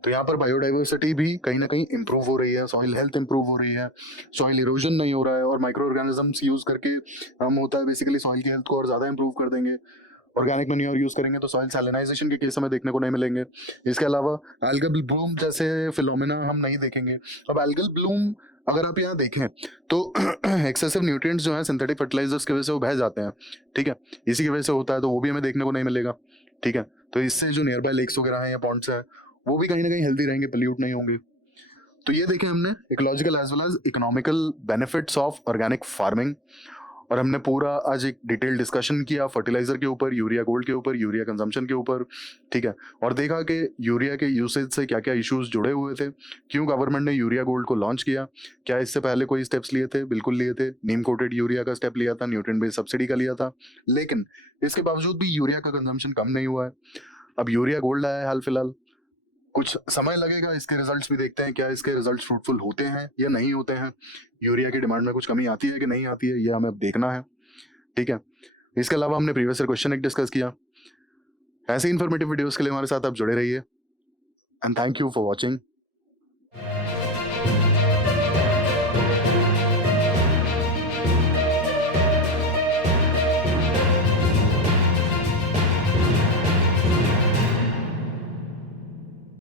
तो यहाँ पर बायोडाइवर्सिटी भी कहीं ना कहीं इंप्रूव हो रही है, सॉइल हेल्थ इंप्रूव हो रही है, सॉइल इरोजन नहीं हो रहा है, और माइक्रो ऑर्गेनिजम्स यूज करके हम होता है बेसिकली सॉइल की हेल्थ को और ज्यादा इंप्रूव कर देंगे। ऑर्गेनिक मैन्योर यूज करेंगे तो सॉइल सैलिनाइजेशन के केस हमें देखने को नहीं मिलेंगे। इसके अलावा एल्गल ब्लूम जैसे फिलोमिना हम नहीं देखेंगे। अब एल्गल ब्लूम अगर आप यहाँ देखें तो एक्सेसिव न्यूट्रिएंट्स जो है सिंथेटिक फर्टिलाइजर्स की वजह से वो बह जाते हैं, ठीक है, इसी की वजह से होता है, तो वो भी हमें देखने को नहीं मिलेगा, ठीक है। तो इससे जो नियर बाय लेक्स वगैरह हैं या पॉन्ड्स हैं वो भी कहीं ना कहीं हेल्दी रहेंगे, पल्यूट नहीं होंगे। तो ये देखें हमने ecological as well as economical benefits of organic farming, और हमने पूरा आज एक डिटेल डिस्कशन किया फर्टिलाइजर के ऊपर, यूरिया गोल्ड के ऊपर, यूरिया कंजम्पशन के ऊपर, ठीक है, और देखा कि यूरिया के यूसेज से क्या क्या इश्यूज जुड़े हुए थे, क्यों गवर्नमेंट ने यूरिया गोल्ड को लॉन्च किया, क्या इससे पहले कोई स्टेप्स लिए थे, बिल्कुल लिए थे, नीम कोटेड यूरिया का स्टेप लिया था, न्यूट्रिएंट बेस्ड सब्सिडी का लिया था, लेकिन इसके बावजूद भी यूरिया का कंजम्पशन कम नहीं हुआ है। अब यूरिया गोल्ड आया है हाल फिलहाल, कुछ समय लगेगा, इसके रिजल्ट्स भी देखते हैं, क्या इसके रिजल्ट्स फ्रूटफुल होते हैं या नहीं होते हैं, यूरिया की डिमांड में कुछ कमी आती है कि नहीं आती है, ये हमें अब देखना है, ठीक है। इसके अलावा हमने प्रीवियस ईयर क्वेश्चन एक डिस्कस किया। ऐसे इन्फॉर्मेटिव वीडियोस के लिए हमारे साथ आप जुड़े रहिए, and thank you for watching.